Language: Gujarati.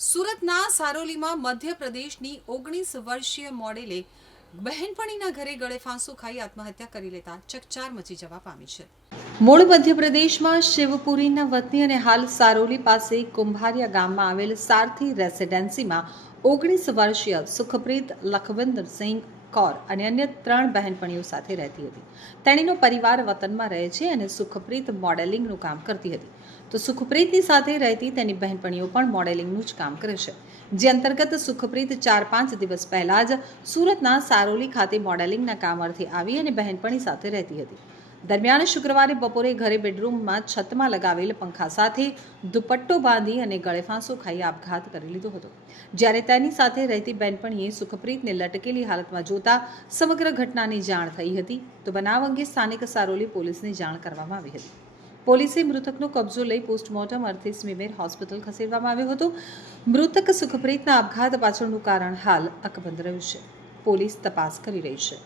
સુરતના સારોલીમાં મધ્યપ્રદેશની ઓગણીસ વર્ષીય મોડેલે બહેનપણીના ઘરે ગળે ખાઈ આત્મહત્યા કરી લેતા ચકચાર મચી જવા પામી છે. મૂળ મધ્યપ્રદેશમાં શિવપુરીના વતની અને હાલ સારોલી પાસે કુંભારિયા ગામમાં આવેલ સારથી રેસિડેન્સીમાં ઓગણીસ વર્ષીય સુખપ્રીત લખવિંદરસિંહ કૌર અને અન્ય ત્રણ બહેનપણીઓ સાથે રહેતી હતી. તેણીનો પરિવાર વતનમાં રહે છે અને સુખપ્રીત મોડેલિંગનું કામ કરતી હતી. તો સુખપ્રીતની સાથે રહેતી તેની બહેનપણીઓ પણ મોડેલિંગનું જ કામ કરે છે. જે અંતર્ગત સુખપ્રીત ચાર પાંચ દિવસ પહેલાં જ સુરતના સારોલી ખાતે મોડેલિંગના કામ અર્થે આવી અને બહેનપણી સાથે રહેતી હતી. દરમિયાન શુક્રવારે બપોરે ઘરે બેડરૂમમાં છતમાં લગાવેલ પંખા સાથે દુપટ્ટો બાંધી અને ગળે ફાંસો ખાઈ આપઘાત કરી લીધો હતો. જ્યારે તેની સાથે રહેતી બેનપણીએ સુખપ્રીતને લટકેલી હાલતમાં જોતા સમગ્ર ઘટનાની જાણ થઈ હતી, તો બનાવ અંગે સ્થાનિક સારોલી પોલીસને જાણ કરવામાં આવી હતી. પોલીસે મૃતકનો કબજો લઈ પોસ્ટમોર્ટમ અર્થે સ્મીમેર હોસ્પિટલ ખસેડવામાં આવ્યો હતો. મૃતક સુખપ્રીતના આપઘાત પાછળનું કારણ હાલ અકબંધ રહ્યું છે. પોલીસ તપાસ કરી રહી છે.